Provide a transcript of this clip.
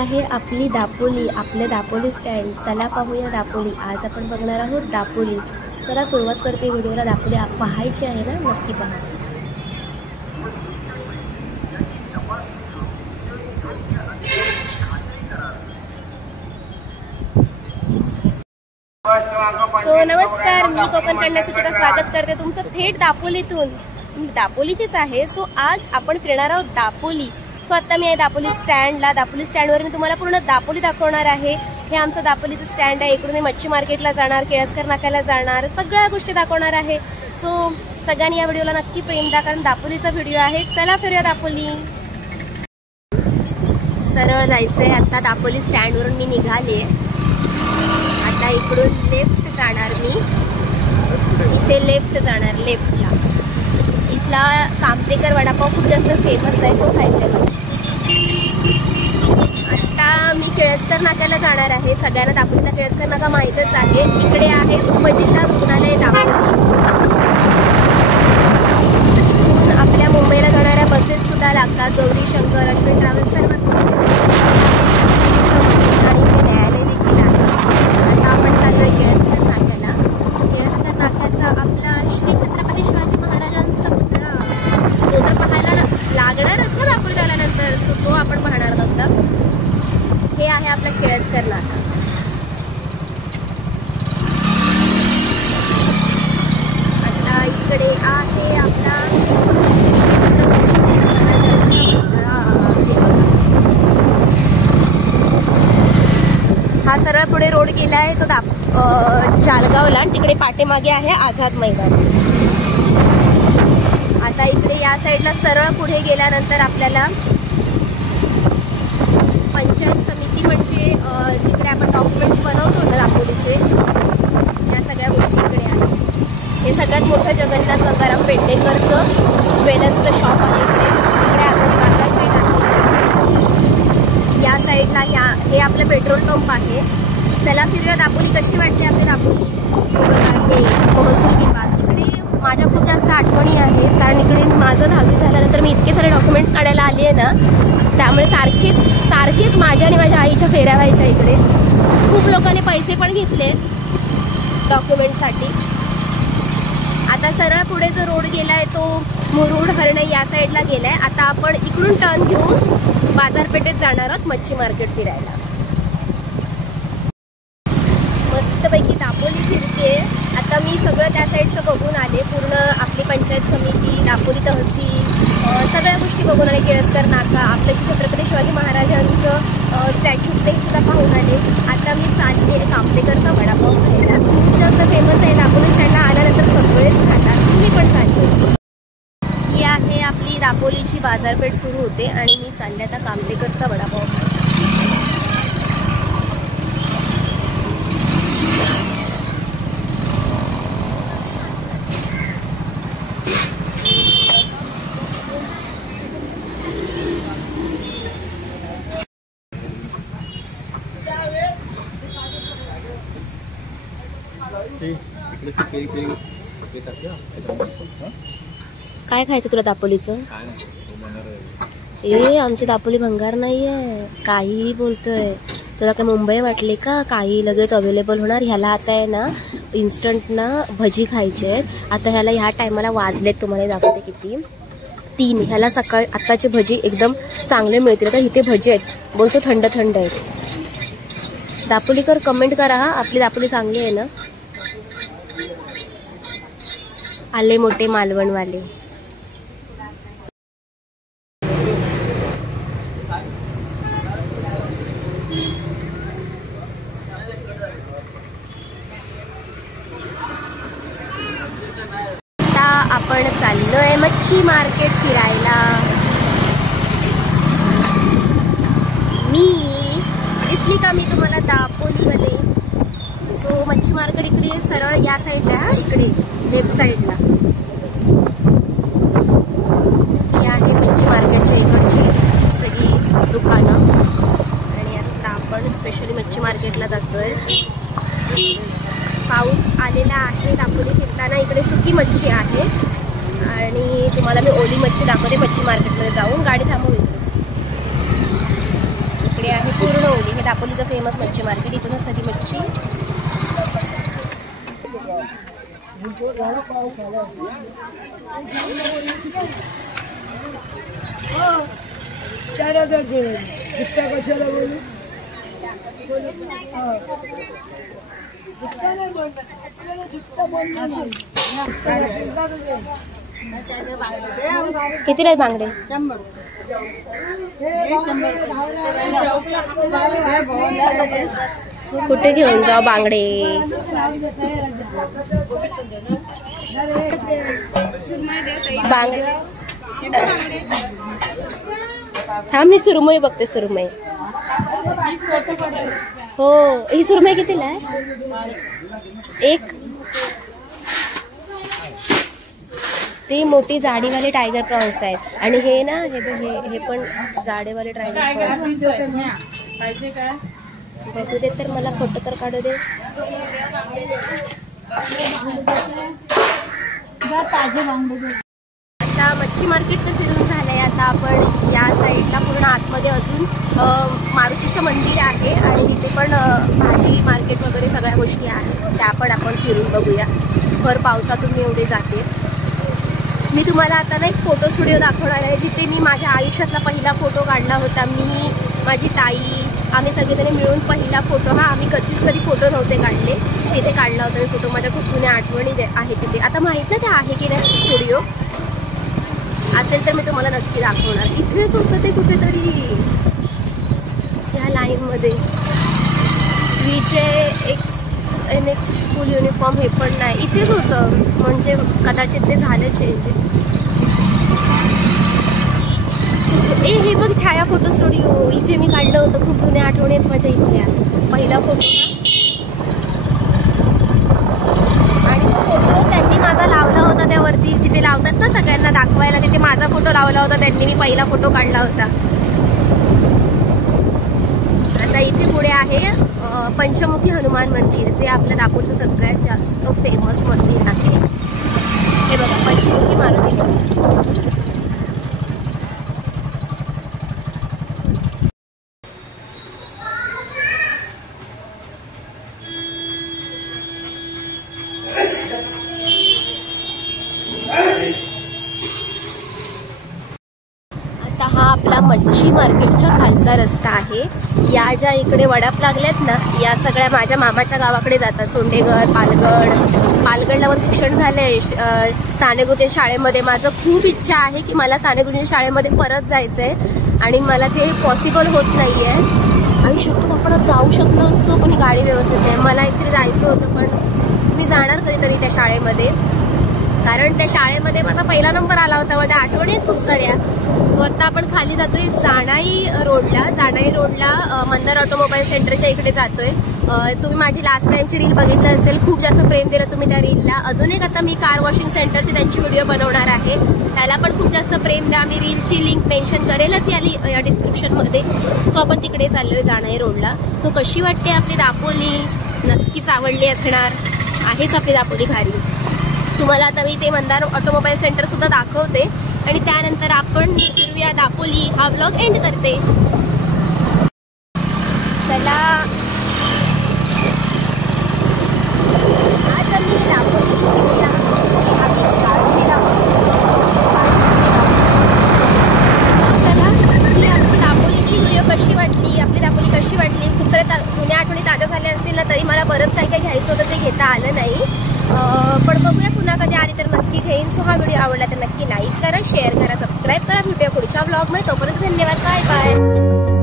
आहे आपली दापोली, आपले दापोली स्टँड. चला पाहूया दापोली. आज आपण बघणार आहोत दापोली. चला सुरुवात करते व्हिडिओला. दापोली पाहायची आहे ना, नक्की पहा. नमस्कार, मी कोकण कन्या सुचिता स्वागत करते तुमचं थेट दापोलीतून. दापोलीचीच आहे. आज आपण फिरणार आहोत दापोली. आता मी आहे दापोली स्टँडला. दापोली स्टँडवर मी तुम्हाला पूर्ण दापोली दाखवणार आहे. हे आमचं दापोलीचं स्टँड आहे. इकडून मी मच्छी मार्केटला जाणार, केळसकर नाक्याला जाणार, सगळ्या गोष्टी दाखवणार आहे. सगळ्यांनी या व्हिडिओला नक्की प्रेम द्या, कारण दापोलीचा व्हिडिओ आहे. चला फिरूया दापोली. सरळ जायचंय. आता दापोली स्टँडवरून मी निघाले. आता इकडून लेफ्ट जाणार मी. इथे लेफ्ट जाणार. लेफ्टला इथला कामतेकर वडापाव खूप जास्त फेमस आहे, तो खायचा आहे. आता मी केळसकर नाक्याला जाणार आहे. सगळ्यांना दापोलीला केळसकर नाका माहीतच आहे. इकडे आहे उपजिल्हा रुग्णालय दापोली. इथून आपल्या मुंबईला जाणाऱ्या बसेस सुद्धा लागतात. गौरी शंकर, अश्विन ट्रॅव्हल्स, सर्वच बसेस आणि इथे न्यायालय देखील आहे. आता आपण चाललोय केळसकर नाक्याला. केळसकर नाक्याचा आपला श्री छत्रपती शिवाजी महाराजांचा पुतळा तो तर पाहायला लागणारच ना दापोलीत आल्यानंतर. तो आपण पाहणार आहोत. हे आहे आपला केळसकर नाका. आता इकडे आहे आपला हा सरळ पुढे रोड गेला आहे तो जालगावला, आणि तिकडे पाठीमागे आहे आझाद मैदान. आता इकडे या साईडला सरळ पुढे गेल्यानंतर आपल्याला पंचायत समिती, म्हणजे जिकडे आपण डॉक्युमेंट्स बनवतो ना दापोलीचे, या सगळ्या गोष्टी इकडे आहेत. हे सगळ्यात मोठं जगन्नाथ गंगाराम पेडणेकरचं ज्वेलर्सचं शॉप आहे. इकडे आपली बाजारपेठ आहे. या साईडला हे आपलं पेट्रोल पंप आहे. चला फिरूया दापोली. कशी वाटते आपली दापोली? आहे महसूल विभाग. इकडे माझ्या खूप जास्त आठवणी आहेत, कारण इकडे माझं 10वी झाल्यानंतर मी इतके सारे डॉक्युमेंट्स काढायला आली आहे ना, त्यामुळे सारखेच माझ्या आणि माझ्या आईच्या फेऱ्या व्हायच्या इकडे. खूप लोकांनी पैसे पण घेतले डॉक्युमेंटसाठी. आता सरळ पुढे जो रोड गेला आहे तो मुरुड, हरणे या साईडला गेला आहे. आता आपण इकडून टर्न घेऊन बाजारपेठेत जाणार आहोत मच्छी मार्केट फिरायला. मस्तपैकी दापोली फिरते. आता मी सगळं त्या साईडचं बघून आले. पूर्ण आपली पंचायत समिती, दापोली तहसील, सगळ्या गोष्टी बघून आले. केळसकर नाका, आपल्या श्री छत्रपती शिवाजी महाराजांचं स्टॅच्यू ते सुद्धा पाहून आले. आता मी चालले कामतेकरचा वडापाव खायला. खूप जास्त फेमस आहे. दापोली स्टँडला आल्यानंतर सगळेच खातात, मी पण चालले. ही आहे आपली दापोलीची बाजारपेठ सुरू होते, आणि मी चालले आता कामतेकरचा वडापाव खायला. काय खायचं तुला दापोलीचं? आमची दापोली भंगार नाहीये. काहीही बोलतोय. तुला काय मुंबई वाटली का? काही लगेच अवेलेबल होणार. ह्याला आता आहे ना इन्स्टंट ना भजी खायचे आहेत. आता ह्याला ह्या टायमाला वाजलेत, तुम्हाला दाखवते किती, 3. ह्याला सकाळी आत्ताची भजी एकदम चांगले मिळतील. आता इथे भजी आहेत, बोलतो थंड थंड आहेत. दापोलीकर कमेंट करा हा, आपली दापोली चांगली आहे ना. आले मोठे मालवणवाले. आता आपण चाललोय मच्छी मार्केट फिरायला. मी दिसली का मी तुम्हाला दापोलीमध्ये? मच्छी मार्केट इकडे सरळ या साईडला, इकडे लेफ्ट साईडला ही आहे मच्छी मार्केटच्या इकडची सगळी दुकानं. आणि आता आपण स्पेशली मच्छी मार्केटला जातोय. पाऊस आलेला आहे. दापोली फिरताना इकडे सुकी मच्छी आहे, आणि तुम्हाला मी ओली मच्छी दाखवते. मच्छी मार्केटमध्ये जाऊन गाडी थांबवू. इकडे आहे पूर्ण ओली. हे दापोलीचं फेमस मच्छी मार्केट. इथूनच सगळी मच्छी. किती आहेत बांगडे? 100. कुठे घेऊन जाऊ बांगडे? बांगडे हा मी सुरमई बघते. सुरमई हो. ही सुरमई कितीला आहे? एक. ती मोठी जाडीवाले टायगर प्रॉन्स आहेत आणि हे ना हे पण जाडेवाले टायगर प्रॉन्स. बघू दे तर मला फोटो तर काढू दे. आता मच्छी मार्केट तर फिरून झालंय. आता आपण या साईडला पूर्ण आतमध्ये अजून मारुतीचं मंदिर आहे आणि तिथे पण भाजी मार्केट वगैरे सगळ्या गोष्टी आहेत. त्या पण आपण फिरून बघूया. भर पावसातून मी एवढे जाते. मी तुम्हाला आता ना एक फोटो स्टुडिओ दाखवणार आहे जिथे मी माझ्या आयुष्यातला पहिला फोटो काढला होता. मी, माझी ताई, आम्ही सगळेजण मिळून पहिला फोटो हा आम्ही कधी फोटो नव्हते काढले. तिथे काढला होता मी फोटो. माझ्या खूप जुन्या आठवणी आहे तिथे. आता माहीत नाही ते आहे की नाही स्टुडिओ. असेल तर मी तुम्हाला नक्की दाखवणार. इथेच होतं ते कुठेतरी ह्या लाईनमध्ये. NX स्कूल युनिफॉर्म हे पण नाही. इथेच होतं म्हणजे कदाचित ते झालं चेंज. हे बघ छाया फोटो स्टुडिओ. इथे मी काढलं होतं. खूप जुन्या आठवणी आहेत माझ्या इथल्या. पहिला फोटो आणि तो फोटो त्यांनी माझा लावला होता त्यावरती जिथे लावतात ना सगळ्यांना दाखवायला. तिथे माझा फोटो लावला होता त्यांनी. मी पहिला फोटो काढला होता. आता इथे पुढे आहे पंचमुखी हनुमान मंदिर जे आपल्या दापोलीचं सगळ्यात जास्त फेमस मंदिर आहे. हे बघा पंचमुखी मारुती मंदिर. हा आपला मच्छी मार्केटच्या खालचा रस्ता आहे. या ज्या इकडे वडाप लागल्यात ना या सगळ्या माझ्या मामाच्या गावाकडे जातात. सोंडेघर, पालगडला माझं शिक्षण झालंय सानेगुरुजी शाळेमध्ये. माझं खूप इच्छा आहे की मला सानेगुरुजी शाळेमध्ये परत जायचंय आणि मला ते पॉसिबल होत नाहीये. आयुष्यात आपण जाऊ शकलो असतो पण गाडी व्यवस्थित नाही. मला ॲक्च्युली जायचं होतं पण मी जाणार कधीतरी त्या शाळेमध्ये. कारण त्या शाळेमध्ये माझा पहिला नंबर आला होता. माझ्या आठवणी आहेत खूप साऱ्या. स्वतः आपण खाली जातोय जाणाई रोडला मंदार ऑटोमोबाईल सेंटरच्या इकडे जातोय. तुम्ही माझी लास्ट टाइमची रील बघितलं असेल. खूप जास्त प्रेम दिलं तुम्ही त्या रीलला. अजून एक आता मी कार वॉशिंग सेंटरची त्यांची व्हिडिओ बनवणार आहे. त्याला पण खूप जास्त प्रेम द्या. मी रीलची लिंक मेन्शन करेलच या डिस्क्रिप्शनमध्ये. सो आपण तिकडे चाललोय जाणाई रोडला. सो कशी वाटते आपली दापोली? नक्कीच आवडली असणार. आहेच आपली दापोली भारी. तुम्हाला आता मी ते मंदार ऑटोमोबाईल सेंटर सुद्धा दाखवते आणि त्यानंतर आपण फिरूया दापोली. हा व्लॉग एंड करते. चला आज आम्ही दापोली फिरूया. चला ही आमची दापोलीची व्हिडिओ कशी वाटली, आपली दापोली कशी वाटली. खूप साऱ्या जुन्या आठवणी ताज्या झाल्या असतील ना तरी मला बरंच काही घ्यायचं होतं ते घेता आलं नाही. पण बघूया पुन्हा कधी आली तर नक्की घेईन. सो हा व्हिडिओ आवडला तर नक्की लाईक करा, शेअर करा, सबस्क्राईब करा. भेटूया पुढच्या व्लॉगमध्ये. तोपर्यंत धन्यवाद. Bye bye.